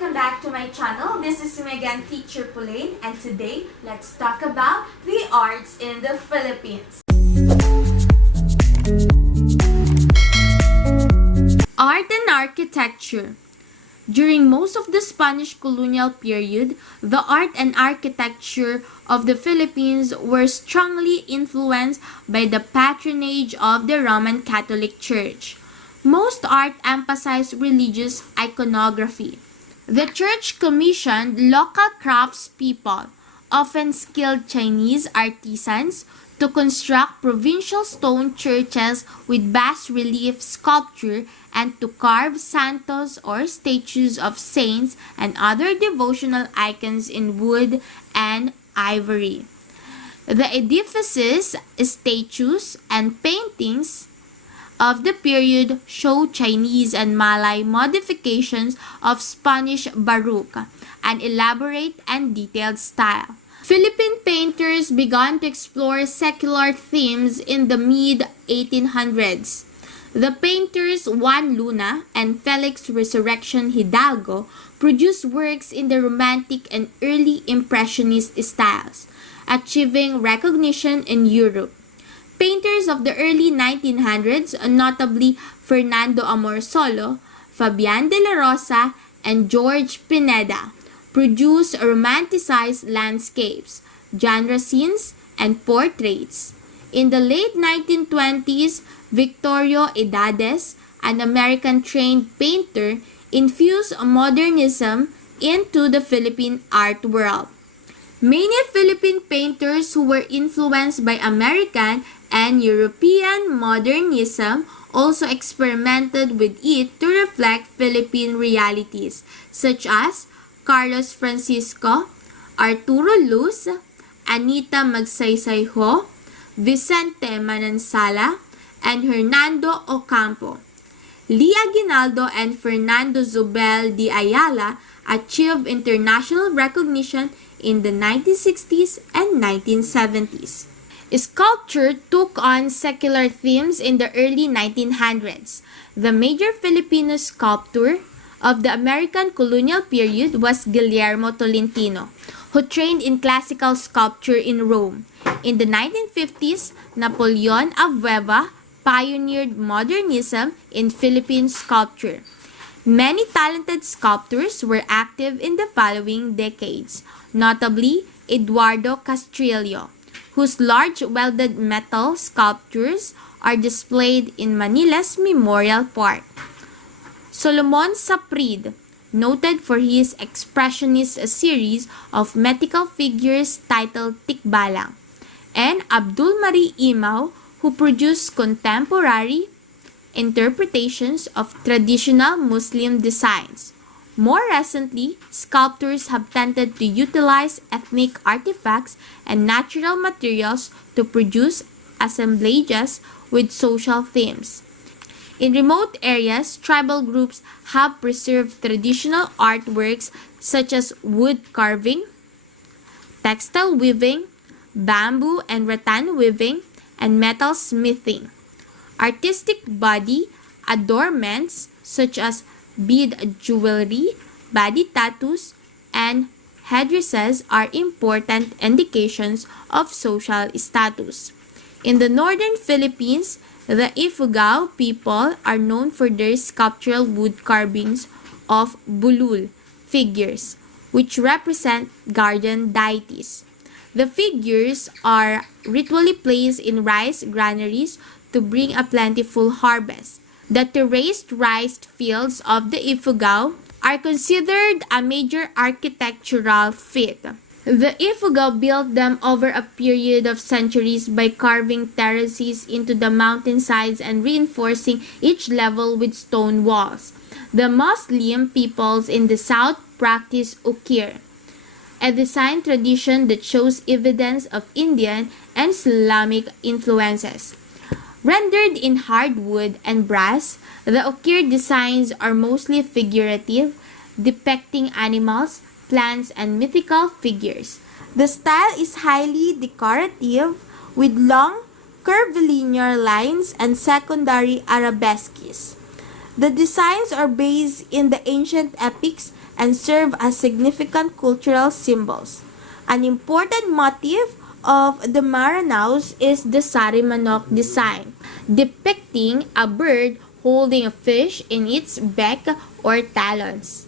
welcome back to my channel. This is me again, Teacher Pauline, and today, let's talk about the arts in the Philippines. Art and architecture. During most of the Spanish colonial period, the art and architecture of the Philippines were strongly influenced by the patronage of the Roman Catholic Church. Most art emphasized religious iconography. The church commissioned local craftspeople, often skilled Chinese artisans, to construct provincial stone churches with bas-relief sculpture and to carve santos or statues of saints and other devotional icons in wood and ivory. The edifices, statues, and paintings of the period show Chinese and Malay modifications of Spanish Baroque, an elaborate and detailed style. Philippine painters began to explore secular themes in the mid-1800s. The painters Juan Luna and Felix Resurrection Hidalgo produced works in the Romantic and early Impressionist styles, achieving recognition in Europe. Painters of the early 1900s, notably Fernando Amorsolo, Fabian de la Rosa, and George Pineda, produced romanticized landscapes, genre scenes, and portraits. In the late 1920s, Victorio Edades, an American-trained painter, infused modernism into the Philippine art world. Many Philippine painters who were influenced by American and European modernism also experimented with it to reflect Philippine realities, such as Carlos Francisco, Arturo Luz, Anita Magsaysayho, Vicente Manansala, and Hernando Ocampo. Lee Aguinaldo and Fernando Zobel de Ayala achieved international recognition in the 1960s and 1970s. Sculpture took on secular themes in the early 1900s. The major Filipino sculptor of the American colonial period was Guillermo Tolentino, who trained in classical sculpture in Rome. In the 1950s, Napoleon Abueva pioneered modernism in Philippine sculpture. Many talented sculptors were active in the following decades, notably Eduardo Castrillo, whose large welded metal sculptures are displayed in Manila's Memorial Park. Solomon SAPRID, noted for his expressionist series of mythical figures titled Tikbalang, and Abdul Mari Imaw, who produced contemporary interpretations of traditional Muslim designs. More recently, sculptors have tended to utilize ethnic artifacts and natural materials to produce assemblages with social themes. In remote areas, tribal groups have preserved traditional artworks such as wood carving, textile weaving, bamboo and rattan weaving, and metal smithing. Artistic body adornments such as bead jewelry, body tattoos, and headdresses are important indications of social status. In the northern Philippines, the Ifugao people are known for their sculptural wood carvings of bulul figures, which represent guardian deities. The figures are ritually placed in rice granaries to bring a plentiful harvest. The terraced rice fields of the Ifugao are considered a major architectural feat. The Ifugao built them over a period of centuries by carving terraces into the mountainsides and reinforcing each level with stone walls. The Muslim peoples in the south practice ukir, a design tradition that shows evidence of Indian and Islamic influences. Rendered in hardwood and brass, the ukir designs are mostly figurative, depicting animals, plants, and mythical figures. The style is highly decorative with long, curvilinear lines and secondary arabesques. The designs are based in the ancient epics and serve as significant cultural symbols. An important motif of the Maranaos is the Sarimanok design, depicting a bird holding a fish in its beak or talons.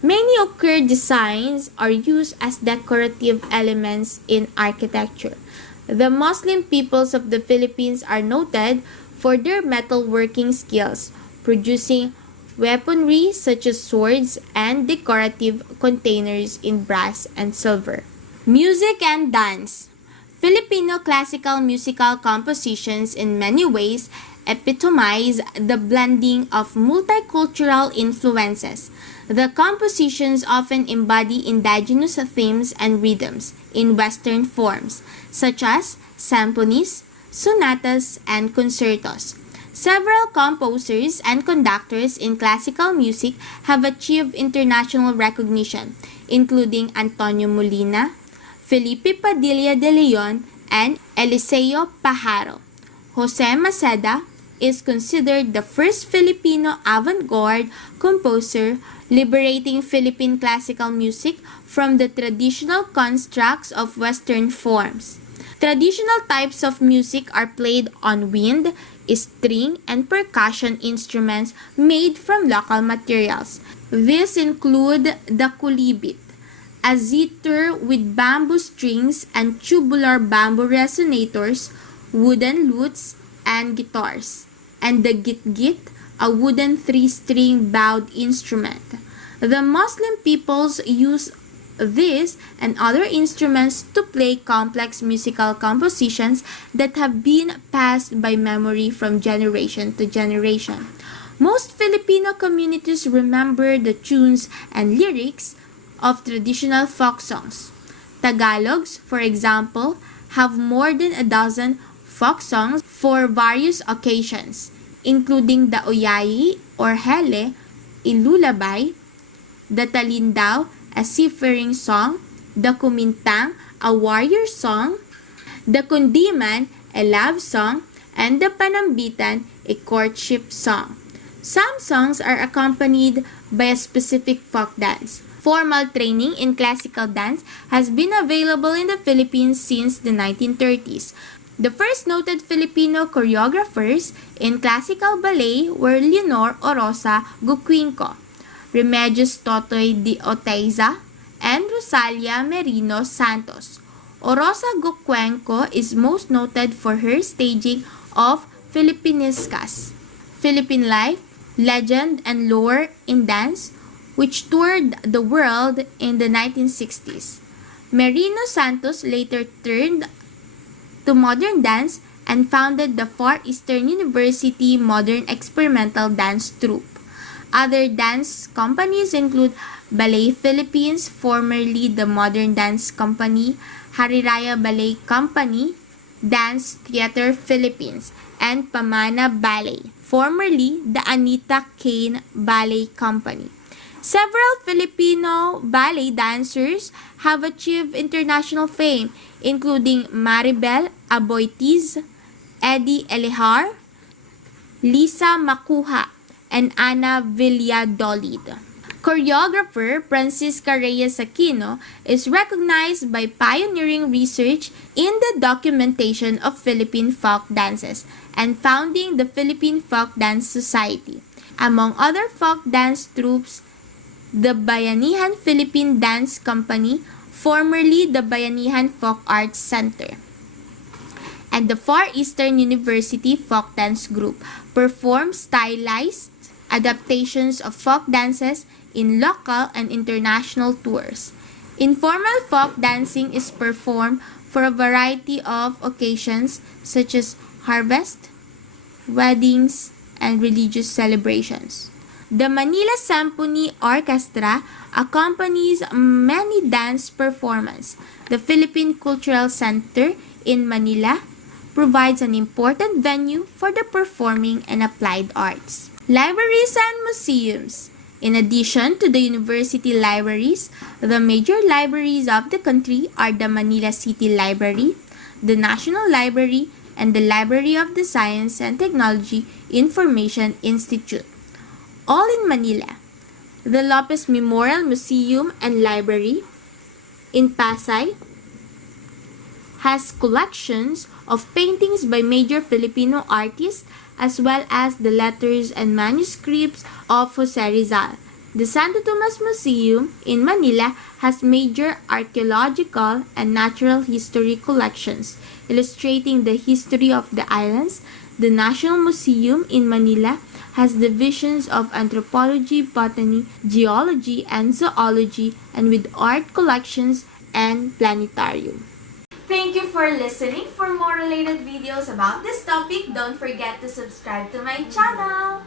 Many ochre designs are used as decorative elements in architecture. The Muslim peoples of the Philippines are noted for their metalworking skills, producing weaponry such as swords and decorative containers in brass and silver. Music and dance. Filipino classical musical compositions in many ways epitomize the blending of multicultural influences. The compositions often embody indigenous themes and rhythms in Western forms, such as symphonies, sonatas, and concertos. Several composers and conductors in classical music have achieved international recognition, including Antonio Molina, Felipe Padilla de Leon, and Eliseo Pajaro. Jose Maceda is considered the first Filipino avant-garde composer, liberating Philippine classical music from the traditional constructs of Western forms. Traditional types of music are played on wind, string, and percussion instruments made from local materials. These include the kulibit, a zither with bamboo strings and tubular bamboo resonators, wooden lutes, and guitars, and the git-git, a wooden three-string bowed instrument. The Muslim peoples use these and other instruments to play complex musical compositions that have been passed by memory from generation to generation. Most Filipino communities remember the tunes and lyrics of traditional folk songs. Tagalogs, for example, have more than a dozen folk songs for various occasions, including the Oyayi or Hele, a lullaby, the Talindaw, a seafaring song, the Kumintang, a warrior song, the Kundiman, a love song, and the Panambitan, a courtship song. Some songs are accompanied by a specific folk dance. Formal training in classical dance has been available in the Philippines since the 1930s. The first noted Filipino choreographers in classical ballet were Leonor Rosa Guquinco, Remedios Totoy de Oteiza, and Rosalia Merino Santos. Rosa Guquenco is most noted for her staging of Filipinescas, Philippine Life, Legend, and Lore in Dance, which toured the world in the 1960s. Merino Santos later turned to modern dance and founded the Far Eastern University Modern Experimental Dance Troupe. Other dance companies include Ballet Philippines, formerly the Modern Dance Company, Hariraya Ballet Company, Dance Theater Philippines, and Pamana Ballet, formerly the Anita Kane Ballet Company. Several Filipino ballet dancers have achieved international fame, including Maribel Aboitiz, Eddie Elihar, Lisa Makuha, and Ana Villadolid. Choreographer Francisca Reyes Aquino is recognized by pioneering research in the documentation of Philippine folk dances and founding the Philippine Folk Dance Society. Among other folk dance troupes, the Bayanihan Philippine Dance Company, formerly the Bayanihan Folk Arts Center, and the Far Eastern University Folk Dance Group perform stylized adaptations of folk dances in local and international tours. Informal folk dancing is performed for a variety of occasions such as harvest, weddings, and religious celebrations. The Manila Symphony Orchestra accompanies many dance performances. The Philippine Cultural Center in Manila provides an important venue for the performing and applied arts. Libraries and museums. In addition to the university libraries, the major libraries of the country are the Manila City Library, the National Library, and the Library of the Science and Technology Information Institute. all in Manila. The Lopez Memorial Museum and Library in Pasay has collections of paintings by major Filipino artists as well as the letters and manuscripts of Jose Rizal. The Santo Tomas Museum in Manila has major archaeological and natural history collections illustrating the history of the islands. The National Museum in Manila has divisions of anthropology, botany, geology, and zoology, and with art collections and planetarium. Thank you for listening. For more related videos about this topic, don't forget to subscribe to my channel.